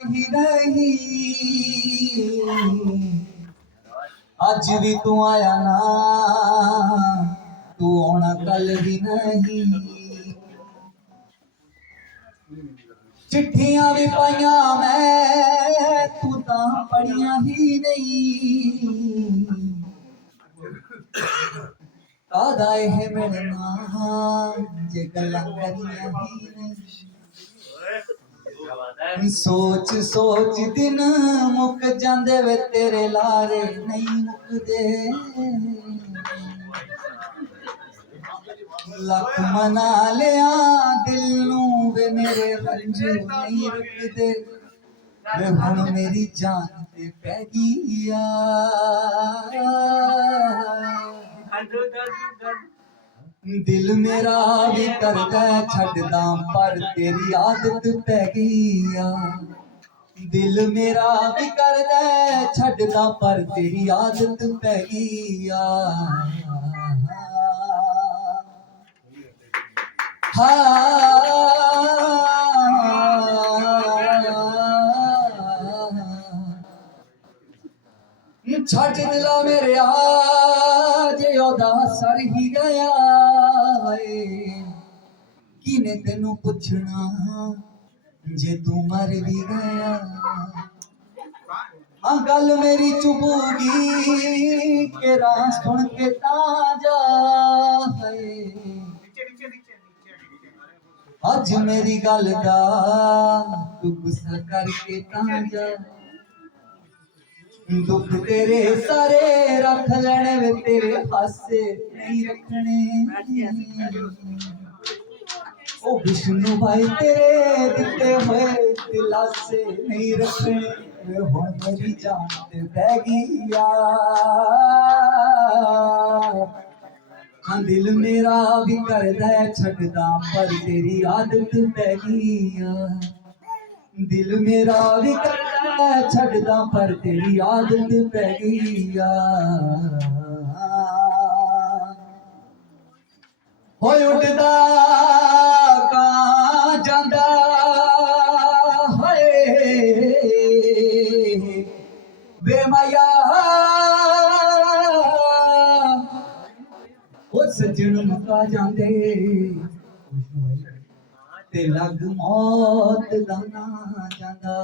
ही नहीं अज भी तू आया ना तू आना कल भी नहीं चिट्ठियां भी पाइया मैं तू ता पढ़िया ही नहीं कादा एह मिलना जे गल्लां करियां ही नहीं सोच सोच दिन मुक जांदे वे तेरे लारे नहीं मुकदे लख मना लिया दिल नू वे मेरे रंज नहीं रुकदे वे हुण मेरी जान ते पै गई दिल मेरा भी करदा छड्डदा पर तेरी आदत पै गई दिल मेरा भी करदा छड्डदा पर तेरी आदत पै गई छड़ दिला मेरे जे ओदा सर ही गया है किने तेनू पुछना जे तू मर भी गया हाँ गल मेरी चुभूगी के राह सुन के ताजा है अज मेरी गल दा तू गुस्सा करके ताजा दुख तेरे सारे रख लेने वे तेरे हासे नहीं रखने ओ विष्णु भाई तेरे दिते हुए दिलासे नहीं रखने वे हुण मेरी जान ते पै गई हाँ दिल मेरा भी करदा छड्डदा पर तेरी आदत पै गई दिल मेरा भी करदा छड्डदा पर तेरी आदत पै गई होए उठदा कां जांदा होए बेमाया ओ सज्जन मुका जांदे ते लग मौत दा ना जांदा